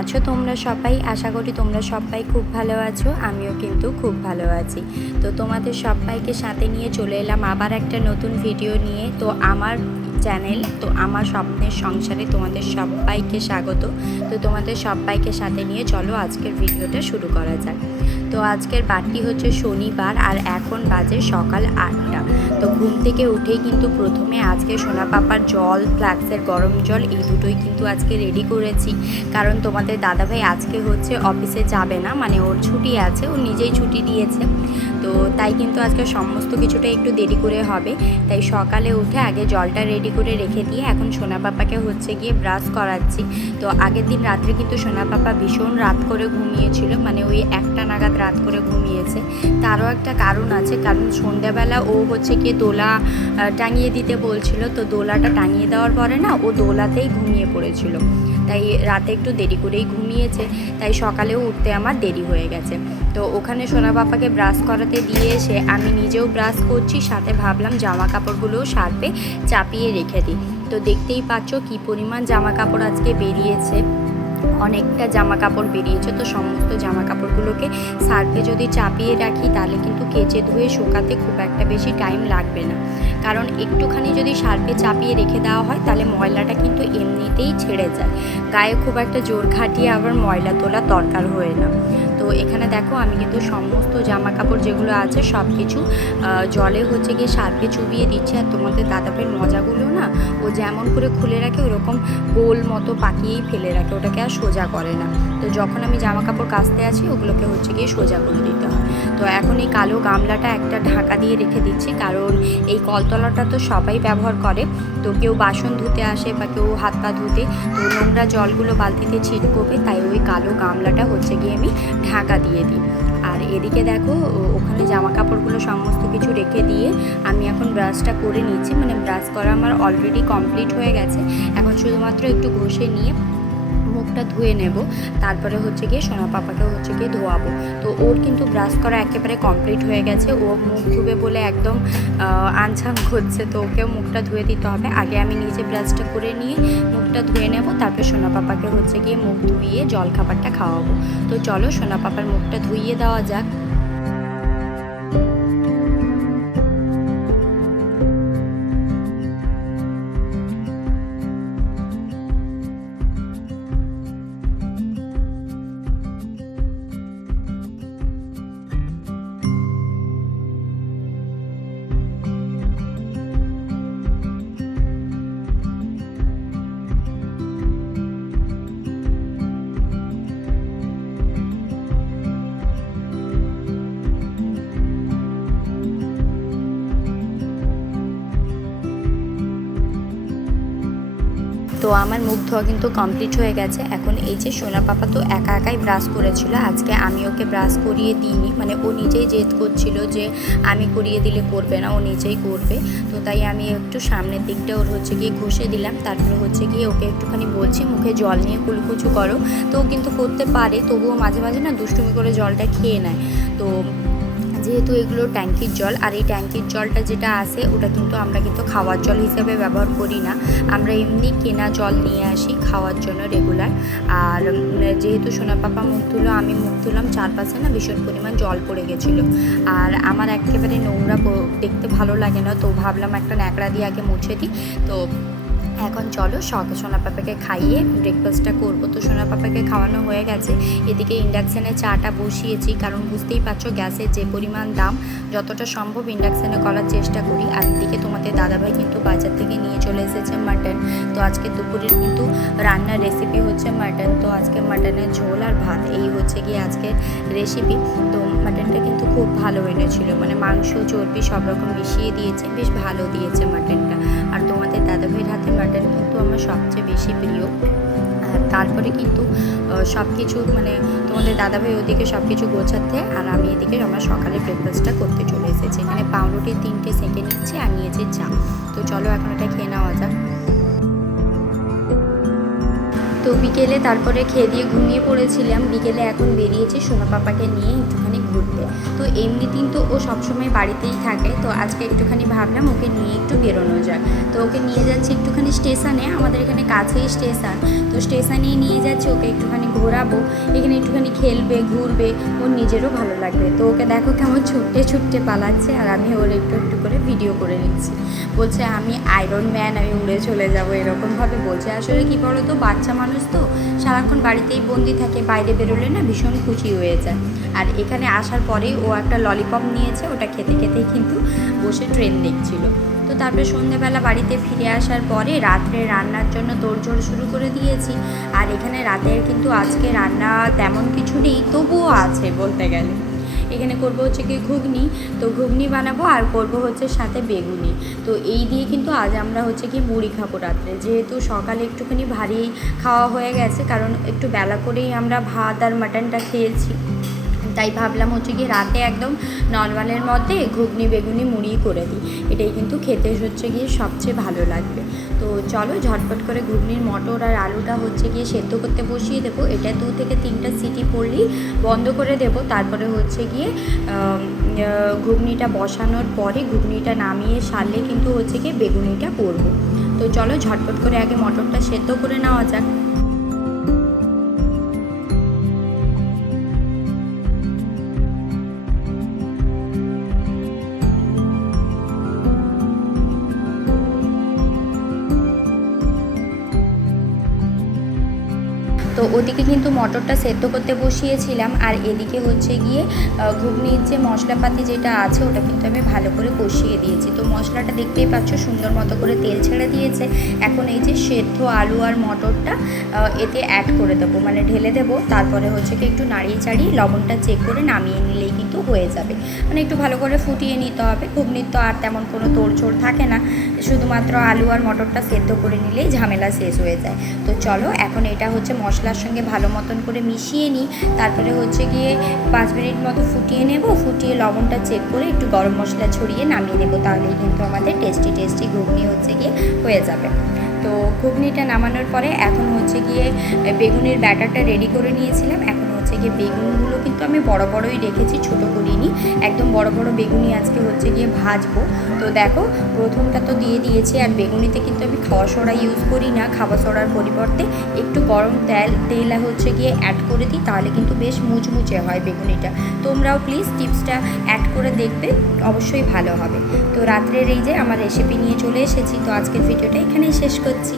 আছো তোমরা সবাই? আশা করি তোমরা সবাই খুব ভালো আছো। আমিও কিন্তু খুব ভালো আছি। তো তোমাদের সবাইকে সাথে নিয়ে চলে এলাম আবার একটা নতুন ভিডিও নিয়ে। তো আমার চ্যানেল, তো আমার স্বপ্নের সংসারে তোমাদের সবাইকে স্বাগত। তো তোমাদের সবাইকে সাথে নিয়ে চলো আজকের ভিডিওটা শুরু করা যাক। তো আজকের বারটি হচ্ছে শনিবার আর এখন বাজে সকাল 8টা। তো ঘুম থেকে উঠেই কিন্তু প্রথমে আজকে সোনা পাপার জল, ফ্লাক্সের গরম জল এই দুটোই কিন্তু আজকে রেডি করেছি। কারণ তোমাদের দাদাভাই আজকে হচ্ছে অফিসে যাবে না, মানে ওর ছুটি আছে, ও নিজেই ছুটি দিয়েছে। তো তাই কিন্তু আজকে সমস্ত কিছুটা একটু দেরি করে হবে। তাই সকালে উঠে আগে জলটা রেডি করে রেখে দিয়ে এখন সোনা পাপাকে হচ্ছে গিয়ে ব্রাশ করাচ্ছি। তো আগের দিন রাত্রে কিন্তু সোনা পাপা ভীষণ রাত করে ঘুমিয়েছিল, মানে ওই 1টা নাগাদ রাত করে ঘুমিয়েছে। তারও একটা কারণ আছে, কারণ সন্ধ্যাবেলা ও হচ্ছে গিয়ে দোলা টাঙিয়ে দিতে বলছিল। তো দোলাটা টাঙিয়ে দেওয়ার পরে না ও দোলাতেই ঘুমিয়ে পড়েছিল, তাই রাতে একটু দেরি করেই ঘুমিয়েছে। তাই সকালেও উঠতে আমার দেরি হয়ে গেছে। তো ওখানে সোনা পাপাকে ব্রাশ করাতে দিয়ে এসে আমি নিজেও ব্রাশ করছি, সাথে ভাবলাম জামা কাপড়গুলোও সার্ফে চাপিয়ে রেখে দিই। তো দেখতেই পাচ্ছ কী পরিমাণ জামা কাপড় আজকে বেরিয়েছে, অনেকটা জামা কাপড় বেরিয়েছে। তো সমস্ত জামা কাপড়গুলোকে সার্ফে যদি চাপিয়ে রাখি তাহলে কিন্তু কেচে ধুয়ে শুকাতে খুব একটা বেশি টাইম লাগবে না। কারণ একটুখানি যদি সার্ফে চাপিয়ে রেখে দেওয়া হয় তাহলে ময়লাটা কিন্তু এমনিতেই ছেড়ে যায়, গায়ে খুব একটা জোর খাটিয়ে আবার ময়লা তোলার দরকার হয় না। তো এখানে দেখো আমি কিন্তু সমস্ত জামা কাপড় যেগুলো আছে সব কিছু জলে হচ্ছে গিয়ে সার্ফে চুবিয়ে দিচ্ছি। আর তোমাদের দাদাভাইয়ের মজাগুলো না ও যেমন করে খুলে রাখে ওরকম গোল মতো পাকিয়েই ফেলে রাখে, ওটাকে আর সোজা করে না। তো যখন আমি জামা কাপড় কাচতে আছি ওগুলোকে হচ্ছে গিয়ে সোজা করে দিতে হয়। তো এখন এই কালো গামলাটা একটা ঢাকা দিয়ে রেখে দিচ্ছি, কারণ এই কলতলাটা তো সবাই ব্যবহার করে। তো কেউ বাসন ধুতে আসে বা কেউ হাত পা ধুতে, তো নোংরা জলগুলো বালতিতে ছিটকবে, তাই ওই কালো গামলাটা হচ্ছে গিয়ে আমি ঢাকা দিয়ে দিই। আর এদিকে দেখো ওখানে জামা কাপড়গুলো সমস্ত কিছু রেখে দিয়ে আমি এখন ব্রাশটা করে নিচ্ছি, মানে ব্রাশ করা আমার অলরেডি কমপ্লিট হয়ে গেছে। এখন শুধুমাত্র একটু ঘষে নিয়ে মুখটা ধুয়ে নেব, তারপরে হচ্ছে গিয়ে সোনা পাপাকে হচ্ছে গিয়ে ধোয়াবো। তো ওর কিন্তু ব্রাশ করা একেবারে কমপ্লিট হয়ে গেছে, ও মুখ ধুবে বলে একদম আনছান করছে। তো ওকেও মুখটা ধুয়ে দিতে হবে। আগে আমি নিজে ব্রাশটা করে নিয়ে মুখটা ধুয়ে নেব, তারপরে সোনা পাপাকে হচ্ছে গিয়ে মুখ ধুইয়ে জল খাবারটা খাওয়াবো। তো চলো সোনা পাপার মুখটা ধুইয়ে দেওয়া যাক। তো আমার মুখ ধোয়া কিন্তু কমপ্লিট হয়ে গেছে। এখন এই যে সোনা পাপা তো একা একাই ব্রাশ করেছিল, আজকে আমি ওকে ব্রাশ করিয়ে দিইনি, মানে ও নিজেই জেদ করছিল যে আমি করিয়ে দিলে করবে না, ও নিজেই করবে। তো তাই আমি একটু সামনের দিকটা ওর হচ্ছে গিয়ে ঘষে দিলাম, তারপরে হচ্ছে গিয়ে ওকে একটুখানি বলছি মুখে জল নিয়ে কুলকুচু করো। তো ও কিন্তু করতে পারে, তবুও মাঝে মাঝে না দুষ্টুমি করে জলটা খেয়ে নেয়। তো যেহেতু এগুলো ট্যাঙ্কির জল, আর এই ট্যাঙ্কির জলটা যেটা আসে ওটা কিন্তু আমরা কিন্তু খাওয়ার জল হিসেবে ব্যবহার করি না, আমরা এমনি কেনা জল নিয়ে আসি খাওয়ার জন্য রেগুলার। আর যেহেতু সোনা পাপা মুখ ধুলো, আমি মুখ ধুলাম, চারপাশে না ভীষণ পরিমাণ জল পড়ে গেছিলো। আর আমার একেবারে নোংরা দেখতে ভালো লাগে না, তো ভাবলাম একটা ন্যাকড়া দিয়ে আগে মুছে দিই। তো এখন চলো সোনা পাপাকে খাইয়ে ব্রেকফাস্টটা করবো। তো সোনা পাপাকে খাওয়ানো হয়ে গেছে, এদিকে ইন্ডাকশানে চাটা বসিয়েছি, কারণ বুঝতেই পারছো গ্যাসের যে পরিমাণ দাম, যতটা সম্ভব ইন্ডাকশানে করার চেষ্টা করি। আর এদিকে তোমাদের দাদাভাই কিন্তু বাজার থেকে নিয়ে চলে এসেছে মাটন। তো আজকে দুপুরের কিন্তু রান্নার রেসিপি হচ্ছে মাটন। তো আজকে মাটনের ঝোল আর ভাত, এই হচ্ছে গিয়ে আজকের রেসিপি। তো মাটনটা কিন্তু খুব ভালো এনেছিল, মানে মাংস চর্বি সব রকম মিশিয়ে দিয়েছে, বেশ ভালো দিয়েছে মাটনটা। আর তোমাদের দাদাভাইয়ের হাতে মাটন কিন্তু আমার সবচেয়ে বেশি প্রিয়। আর তারপরে কিন্তু সব কিছু, মানে তোমাদের দাদাভাই ওদিকে সব কিছু গোছাতে, আর আমি এদিকে আমার সকালে ব্রেকফাস্টটা করতে চলে এসেছি। এখানে পাউরুটি 3টে সেঁকে নিচ্ছি আর নিয়েছি চা। তো চলো এখন এটা খেয়ে নেওয়া যাক। তো বিকেলে তারপরে খেয়ে দিয়ে ঘুমিয়ে পড়েছিলাম। বিকেলে এখন বেরিয়েছি সোনা পাপাকে নিয়ে একটুখানি ঘুরতে। তো এমনি দিন তো ও সবসময় বাড়িতেই থাকে, তো আজকে একটুখানি ভাবলাম ওকে নিয়ে একটু বেরোনো যায়। তো ওকে নিয়ে যাচ্ছি একটুখানি স্টেশনে, আমাদের এখানে কাছেই স্টেশন, তো স্টেশনেই নিয়ে যাচ্ছি। ওকে একটুখানি ঘোরাবো, এখানে একটুখানি খেলবে ঘুরবে, ওর নিজেরও ভালো লাগবে। তো ওকে দেখো কেমন ছুটতে ছুটতে পালাচ্ছে, আর আমি ওর একটু একটু করে ভিডিও করে নিচ্ছি। বলছে আমি আয়রন ম্যান, আমি উড়ে চলে যাবো, এরকমভাবে বলছে। আসলে কী বলো তো, বাচ্চা মানুষ তো সারাক্ষণ বাড়িতেই বন্দি থাকে, বাইরে বেরোলে না ভীষণ খুশি হয়ে যায়। আর এখানে আসার পরেই ও একটা ললিপপ নিয়েছে, ওটা খেতে খেতেই কিন্তু বসে ট্রেন দেখছিল। তো তারপরে সন্ধ্যেবেলা বাড়িতে ফিরে আসার পরে রাত্রে রান্নার জন্য তোড়জোড় শুরু করে দিয়েছি। আর এখানে রাতের কিন্তু আজকে রান্না তেমন কিছু নেই, তবুও আছে বলতে গেলে। এখানে করব হচ্ছে কি ঘুগনি, তো ঘুগনি বানাবো, আর করব হচ্ছে সাথে বেগুনি। তো এই দিয়ে কিন্তু আজ আমরা হচ্ছে কি মুড়ি খাবো রাত্রে, যেহেতু সকালে একটুখানি ভারী খাওয়া হয়ে গেছে, কারণ একটু বেলা করেই আমরা ভাত আর মাটনটা খেয়েছি। তাই ভাবলাম হচ্ছে কি রাতে একদম নর্মালের মধ্যে ঘুগনি বেগুনি মুড়ি করে দিই, এটাই কিন্তু খেতে হচ্ছে গিয়ে সবচেয়ে ভালো লাগবে। তো চলো ঝটপট করে ঘুগনির মটর আর আলুটা হচ্ছে গিয়ে সেদ্ধ করতে বসিয়ে দেবো। এটা 2 থেকে 3টা সিটি পড়লেই বন্ধ করে দেবো। তারপরে হচ্ছে গিয়ে ঘুগনিটা বসানোর পরে ঘুগনিটা নামিয়ে সারলে কিন্তু হচ্ছে গিয়ে বেগুনিটা করবো। তো চলো ঝটপট করে আগে মটরটা সেদ্ধ করে নেওয়া যাক। তো ওদিকে কিন্তু মটরটা সেদ্ধ করতে বসিয়েছিলাম, আর এদিকে হচ্ছে গিয়ে ঘুগনির যে মশলাপাতি যেটা আছে ওটা কিন্তু আমি ভালো করে কষিয়ে দিয়েছি। তো মশলাটা দেখতেই পাচ্ছ সুন্দর মতো করে তেল ছেড়ে দিয়েছে। এখন এই যে সেদ্ধ আলু আর মটরটা এতে অ্যাড করে দেবো, মানে ঢেলে দেবো। তারপরে হচ্ছে কি একটু নাড়িয়ে চাড়িয়ে লবণটা চেক করে নামিয়ে নিলেই কিন্তু হয়ে যাবে। মানে একটু ভালো করে ফুটিয়ে নিতে হবে। ঘুগনির তো আর তেমন কোনো তোড়জোড় থাকে না, শুধুমাত্র আলু আর মটরটা সেদ্ধ করে নিলেই ঝামেলা শেষ হয়ে যায়। তো চলো এখন এটা হচ্ছে মশলার সঙ্গে ভালো মতন করে মিশিয়ে নিই। তারপরে হচ্ছে গিয়ে 5 মিনিট মতো ফুটিয়ে নেব, ফুটিয়ে লবণটা চেক করে একটু গরম মশলা ছড়িয়ে নামিয়ে নেব। তাহলেই কিন্তু আমাদের টেস্টি টেস্টি ঘুগনি হচ্ছে গিয়ে হয়ে যাবে। তো ঘুগনিটা নামানোর পরে এখন হচ্ছে গিয়ে বেগুনের ব্যাটারটা রেডি করে নিয়েছিলাম। এখন হচ্ছে গিয়ে বেগুনগুলো কিন্তু আমি বড় বড়ই রেখেছি, ছোটো করিনি, একদম বড় বড় বেগুনি আজকে হচ্ছে গিয়ে ভাজবো। তো দেখো প্রথমটা তো দিয়ে দিয়েছি, আর বেগুনিতে কিন্তু আমি খাওয়া সোডা ইউজ করি না, খাওয়া সোডার পরিবর্তে একটু গরম তেল হচ্ছে গিয়ে অ্যাড করে দিই, তাহলে কিন্তু বেশ মুচমুচে হয় বেগুনিটা। তোমরাও প্লিজ টিপসটা অ্যাড করে দেখবে, অবশ্যই ভালো হবে। তো রাত্রের এই যে আমার রেসিপি নিয়ে চলে এসেছি। তো আজকের ভিডিওটা এখানেই শেষ করছি।